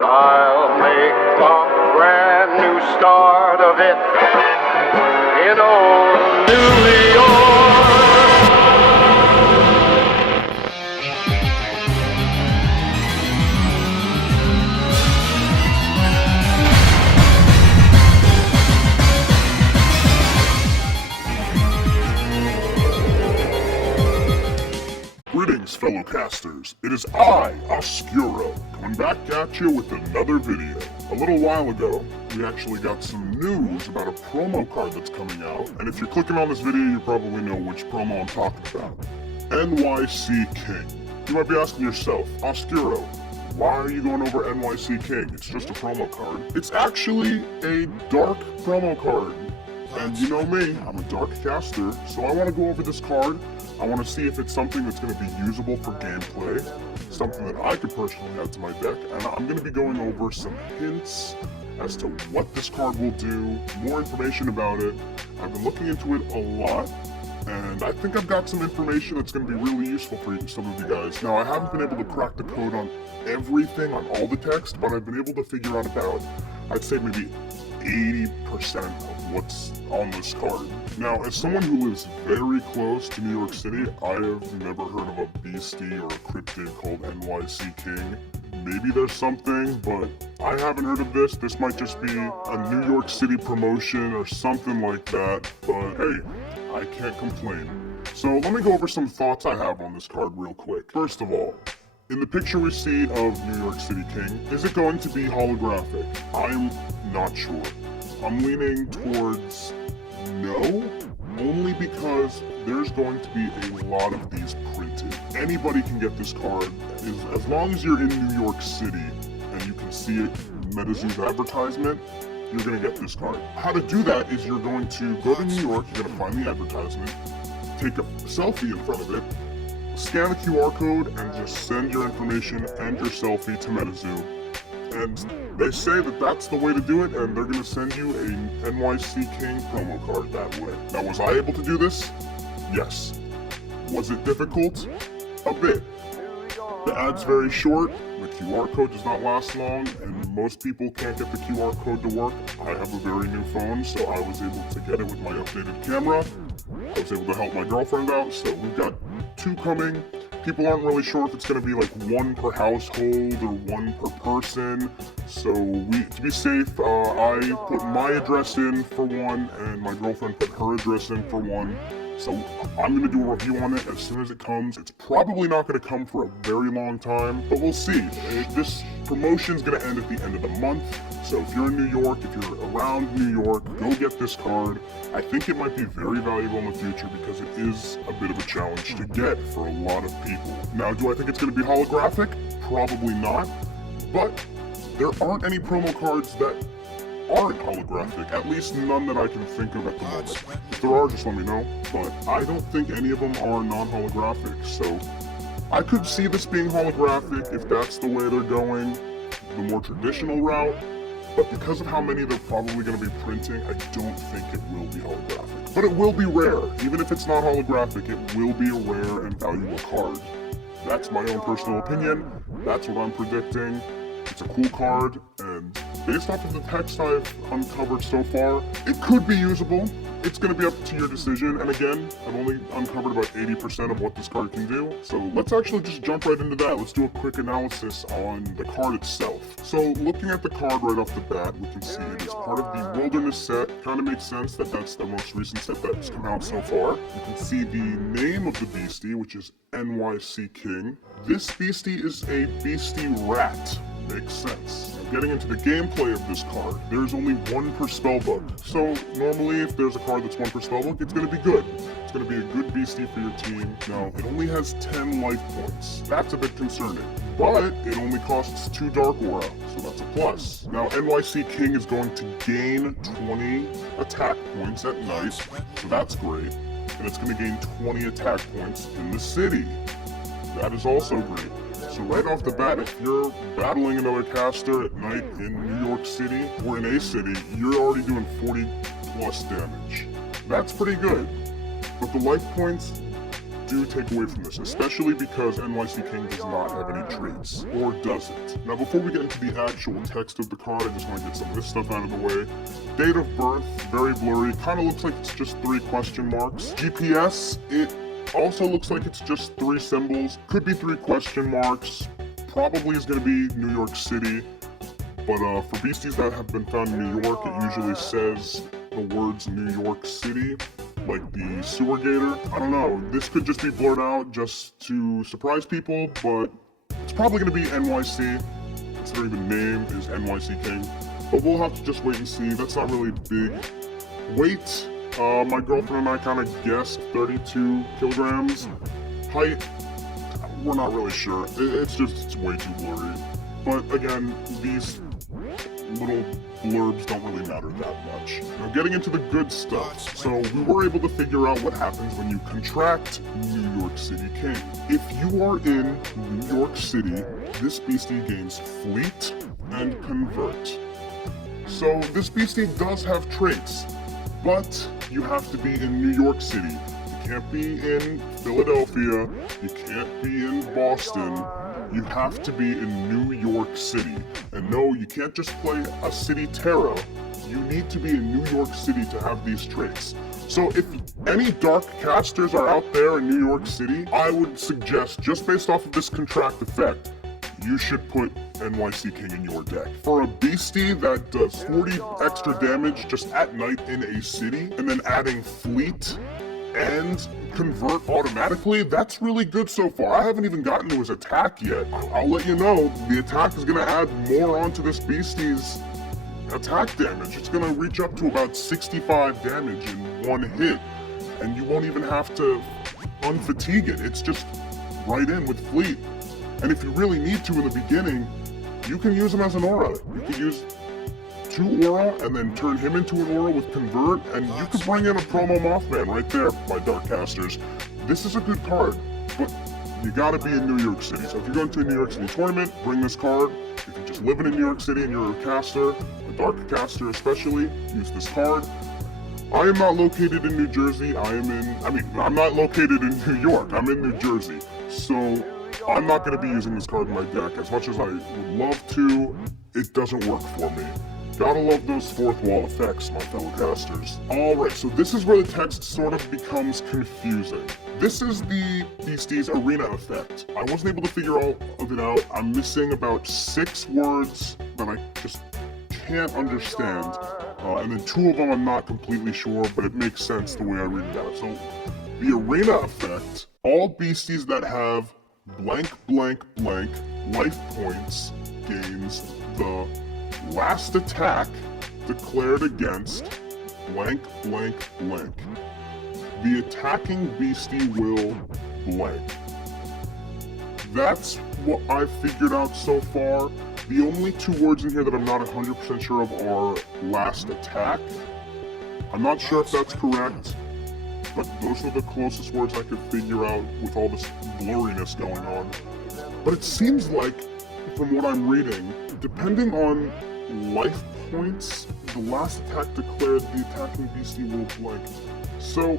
I'll make a brand new start of it in old New York. Greetings, fellow casters. It is I, Oscuro, coming back at you with another video. A little while ago, we actually got some news about a promo card that's coming out, and if you're clicking on this video, you probably know which promo I'm talking about. NYC King. You might be asking yourself, Oscuro, why are you going over NYC King? It's just a promo card. It's actually a dark promo card. And you know me, I'm a dark caster, so I want to go over this card. I want to see if it's something that's going to be usable for gameplay, something that I could personally add to my deck, and I'm going to be going over some hints as to what this card will do, more information about it. I've been looking into it a lot, and I think I've got some information that's going to be really useful for some of you guys. Now, I haven't been able to crack the code on everything, on all the text, but I've been able to figure out about, I'd say maybe 80% of what's on this card. Now, as someone who lives very close to New York City, I have never heard of a beastie or a cryptid called NYC King. Maybe there's something, but I haven't heard of this. This might just be a New York City promotion or something like that, but hey, I can't complain. So let me go over some thoughts I have on this card real quick. First of all, in the picture we see of New York City King, is it going to be holographic? I'm not sure. I'm leaning towards no, only because there's going to be a lot of these printed. Anybody can get this card, as long as you're in New York City and you can see it in Metazoo's advertisement, you're going to get this card. How to do that is you're going to go to New York, you're going to find the advertisement, take a selfie in front of it, scan the QR code, and just send your information and your selfie to Metazoo. And they say that that's the way to do it, and they're going to send you a NYC King promo card that way. Now, was I able to do this? Yes. Was it difficult? A bit. The ad's very short, the QR code does not last long, and most people can't get the QR code to work. I have a very new phone, so I was able to get it with my updated camera. I was able to help my girlfriend out, so we've got 2 coming. People aren't really sure if it's going to be like 1 per household or 1 per person. So to be safe, I put my address in for 1 and my girlfriend put her address in for 1. So I'm going to do a review on it as soon as it comes. It's probably not going to come for a very long time, but we'll see. This promotion's going to end at the end of the month. So if you're in New York, if you're around New York, go get this card. I think it might be very valuable in the future because it is a bit of a challenge to get for a lot of people. Now, do I think it's going to be holographic? Probably not. But there aren't any promo cards that aren't holographic, at least none that I can think of at the moment. If there are, just let me know, but I don't think any of them are non-holographic, so I could see this being holographic if that's the way they're going, the more traditional route, but because of how many they're probably going to be printing, I don't think it will be holographic. But it will be rare. Even if it's not holographic, it will be a rare and valuable card. That's my own personal opinion, that's what I'm predicting. It's a cool card, and based off of the text I've uncovered so far, it could be usable. It's going to be up to your decision, and again, I've only uncovered about 80% of what this card can do. So let's actually just jump right into that. Let's do a quick analysis on the card itself. So looking at the card right off the bat, we can see it is part of the Wilderness set. Kind of makes sense that that's the most recent set that's come out so far. You can see the name of the beastie, which is NYC King. This beastie is a beastie rat. Makes sense. Now, getting into the gameplay of this card, there's only 1 per spellbook. So normally if there's a card that's 1 per spellbook, it's going to be good. It's going to be a good beastie for your team. Now, it only has 10 life points. That's a bit concerning. But it only costs 2 Dark Aura, so that's a plus. Now, NYC King is going to gain 20 attack points at night, so that's great. And it's going to gain 20 attack points in the city. That is also great. So right off the bat, if you're battling another caster at night in New York City or in a city, you're already doing 40 plus damage. That's pretty good. But the life points do take away from this, especially because NYC King does not have any traits, or does it? Now, before we get into the actual text of the card, I just want to get some of this stuff out of the way. Date of birth, very blurry, kind of looks like it's just 3 question marks. GPS, it also looks like it's just 3 symbols, could be 3 question marks, probably is going to be New York City, but for beasties that have been found in New York, it usually says the words New York City, like the sewer gator. I don't know, this could just be blurred out just to surprise people, but it's probably going to be NYC, considering the name is NYC King, but we'll have to just wait and see. That's not really big. Weight, my girlfriend and I kind of guessed 32 kilograms. Height, we're not really sure. It's way too blurry. But again, these little blurbs don't really matter that much. Now, getting into the good stuff. So we were able to figure out what happens when you contract New York City King. If you are in New York City, this beastie gains Fleet and Convert. So this beastie does have traits, but you have to be in New York City. You can't be in Philadelphia, you can't be in Boston, you have to be in New York City. And no, you can't just play a city tarot. You need to be in New York City to have these traits. So if any dark casters are out there in New York City, I would suggest, just based off of this contract effect, you should put NYC King in your deck. For a beastie that does 40 extra damage just at night in a city, and then adding Fleet and Convert automatically, that's really good so far. I haven't even gotten to his attack yet. I'll let you know, the attack is going to add more onto this beastie's attack damage. It's going to reach up to about 65 damage in one hit, and you won't even have to unfatigue it. It's just right in with Fleet. And if you really need to in the beginning, you can use him as an aura. You could use 2 aura and then turn him into an aura with Convert, and you could bring in a promo Mothman right there, my dark casters. This is a good card, but you gotta be in New York City. So if you're going to a New York City tournament, bring this card. If you're just living in New York City and you're a caster, a dark caster especially, use this card. I am not located in New Jersey. I'm not located in New York. I'm in New Jersey. So I'm not going to be using this card in my deck. As much as I would love to, it doesn't work for me. Gotta love those 4th wall effects, my fellow casters. Alright, so this is where the text sort of becomes confusing. This is the beastie's arena effect. I wasn't able to figure all of it out. I'm missing about 6 words that I just can't understand. And then 2 of them I'm not completely sure, but it makes sense the way I read it out. So, the arena effect, all beasties that have blank blank blank life points gains the last attack declared against blank blank blank. The attacking beastie will blank. That's what I've figured out so far. The only 2 words in here that I'm not 100% sure of are last attack. I'm not sure if that's correct, but those are the closest words I could figure out with all this blurriness going on. But it seems like, from what I'm reading, depending on life points, the last attack declared, the attacking beastie will blank. So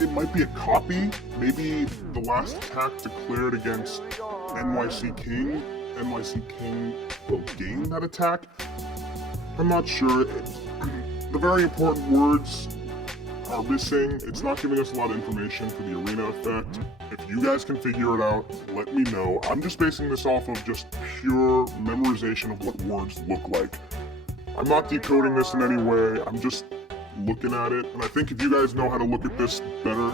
it might be a copy. Maybe the last attack declared against NYC King will gain that attack. I'm not sure. The very important words are missing. It's not giving us a lot of information for the arena effect. If you guys can figure it out, let me know. I'm just basing this off of just pure memorization of what words look like. I'm not decoding this in any way. I'm just looking at it. And I think if you guys know how to look at this better,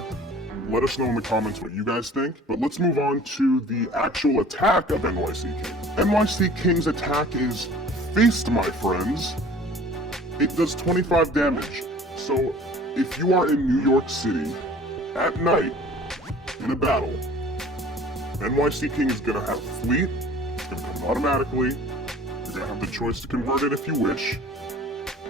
let us know in the comments what you guys think. But let's move on to the actual attack of NYC King. NYC King's attack is Feast, my friends. It does 25 damage. So if you are in New York City at night in a battle, NYC King is gonna have Fleet. It's gonna come automatically. You're gonna have the choice to convert it if you wish.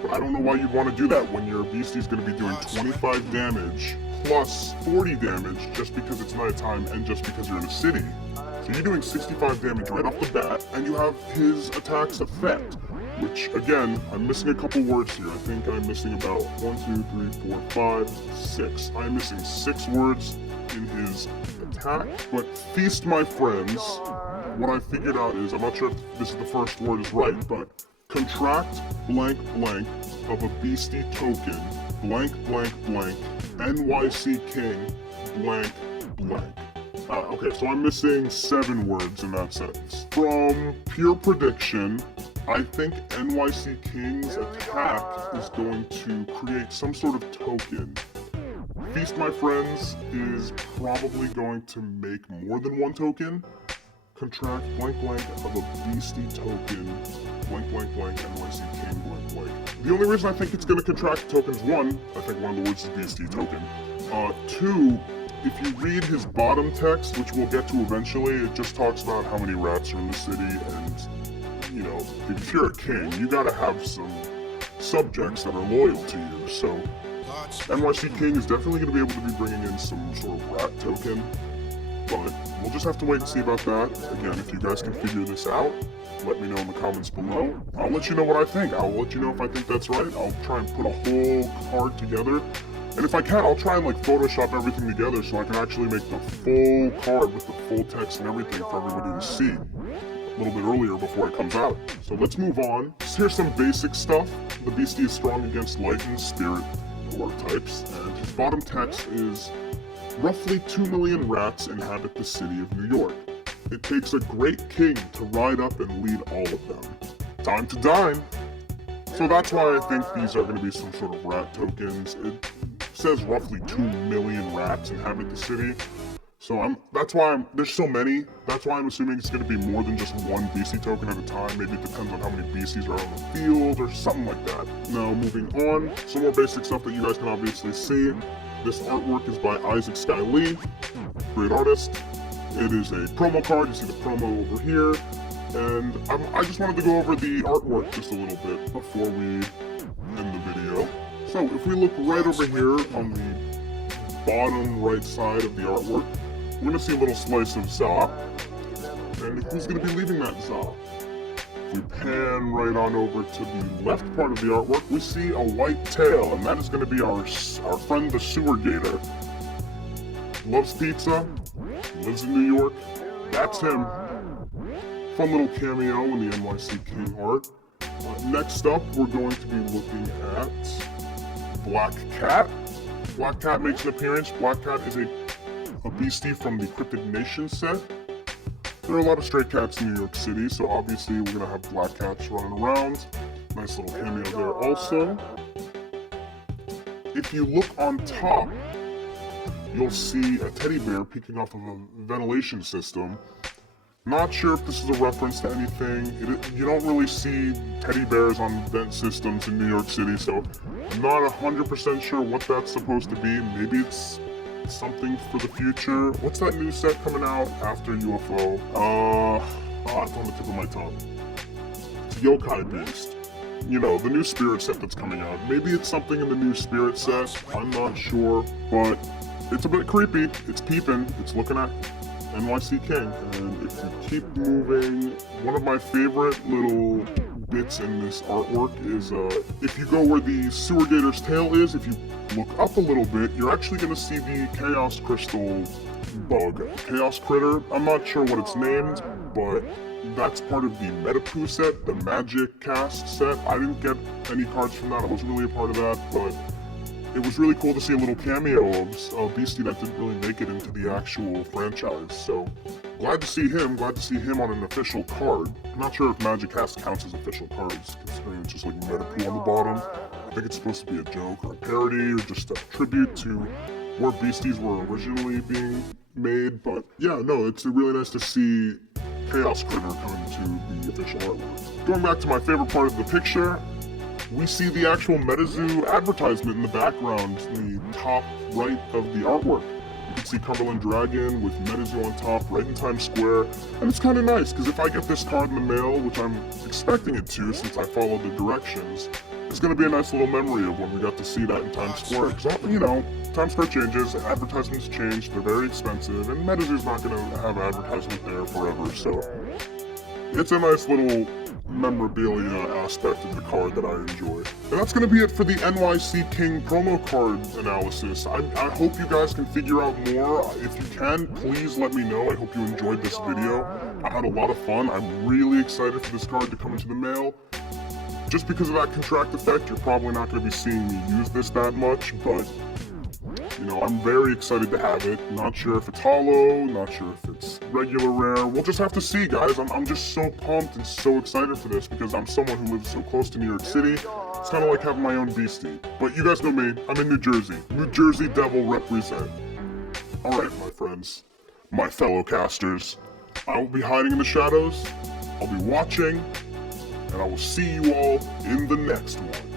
But I don't know why you'd want to do that when your beastie's gonna be doing 25 damage plus 40 damage just because it's nighttime and just because you're in a city. So you're doing 65 damage right off the bat, and you have his attack's effect, which again, I'm missing a couple words here. I think I'm missing about 1, 2, 3, 4, 5, 6. I'm missing 6 words. in his attack. But feast my friends, what I figured out is, I'm not sure if this is the first word is right, but contract blank blank of a beastie token, blank blank blank, NYC King, blank blank. Okay, so I'm missing 7 words in that sentence. From pure prediction, I think NYC King's attack is going to create some sort of token. Feast my friends is probably going to make more than 1 token. Contract blank blank of a beastie token, blank blank blank, NYC King, blank blank. The only reason I think it's going to contract tokens, 1, I think one of the words is beastie token. 2, if you read his bottom text, which we'll get to eventually, it just talks about how many rats are in the city, and, you know, if you're a king, you gotta have some subjects that are loyal to you, so NYC King is definitely gonna be able to be bringing in some sort of rat token, but we'll just have to wait and see about that. Again, if you guys can figure this out, let me know in the comments below. I'll let you know what I think. I'll let you know if I think that's right. I'll try and put a whole card together. And if I can, I'll try and like Photoshop everything together so I can actually make the full card with the full text and everything for everybody to see a little bit earlier before it comes out. So let's move on. Here's some basic stuff. The beastie is strong against lightning, spirit, or types, and his bottom text is roughly 2 million rats inhabit the city of New York. It takes a great king to ride up and lead all of them. Time to dine! So that's why I think these are going to be some sort of rat tokens. It says roughly 2 million rats inhabit the city. So there's so many, that's why I'm assuming it's going to be more than just 1 beastie token at a time. Maybe it depends on how many beasties are on the field or something like that. Now moving on, some more basic stuff that you guys can obviously see. This artwork is by Isaac Sky Lee, great artist. It is a promo card, you see the promo over here. And I just wanted to go over the artwork just a little bit before we end the video. So if we look right over here on the bottom right side of the artwork, we're going to see a little slice of Za. And who's going to be leaving that Za? If we pan right on over to the left part of the artwork, we see a white tail, and that is going to be our friend the Sewer Gator. Loves pizza, lives in New York, that's him. Fun little cameo in the NYC King art. Next up, we're going to be looking at Black Cat. Black Cat makes an appearance. Black Cat is a beastie from the Cryptid Nation set. There are a lot of stray cats in New York City, so obviously we're going to have black cats running around. Nice little cameo there also. If you look on top, you'll see a teddy bear peeking off of a ventilation system. Not sure if this is a reference to anything. You don't really see teddy bears on vent systems in New York City, so I'm not 100% sure what that's supposed to be. Maybe it's something for the future. What's that new set coming out after UFO? It's on the tip of my tongue. It's Yokai Beast. You know, the new Spirit set that's coming out. Maybe it's something in the new Spirit set. I'm not sure, but it's a bit creepy. It's peeping. It's looking at NYC King. And if you keep moving, one of my favorite little bits in this artwork is if you go where the Sewer Gator's tail is, if you look up a little bit, you're actually going to see the Chaos Crystal bug. Chaos Critter. I'm not sure what it's named, but that's part of the Metazoo set, the Magic Cast set. I didn't get any cards from that. I wasn't really a part of that, but it was really cool to see a little cameo of a beastie that didn't really make it into the actual franchise. So glad to see him. Glad to see him on an official card. I'm not sure if Magic Cast counts as official cards, considering it's just like Metazoo on the bottom. I think it's supposed to be a joke or a parody or just a tribute to where beasties were originally being made. But yeah, no, it's really nice to see Chaos Critter coming to the official artwork. Going back to my favorite part of the picture, we see the actual Metazoo advertisement in the background in the top right of the artwork. You can see Cumberland Dragon with Metazoo on top right in Times Square. And it's kind of nice, because if I get this card in the mail, which I'm expecting it to since I followed the directions, it's going to be a nice little memory of when we got to see that in Times Square. Because, you know, Times Square changes, advertisements change, they're very expensive, and Metazoo's not going to have advertisement there forever, so it's a nice little memorabilia aspect of the card that I enjoy. And that's going to be it for the NYC King promo card analysis. I hope you guys can figure out more. If you can, please let me know. I hope you enjoyed this video. I had a lot of fun. I'm really excited for this card to come into the mail. Just because of that contract effect, you're probably not going to be seeing me use this that much, but you know, I'm very excited to have it. Not sure if it's holo, not sure if it's regular rare. We'll just have to see, guys. I'm just so pumped and so excited for this because I'm someone who lives so close to New York City. It's kind of like having my own beastie. But you guys know me. I'm in New Jersey. New Jersey Devil represent. Alright, my friends. My fellow casters. I will be hiding in the shadows. I'll be watching. And I will see you all in the next one.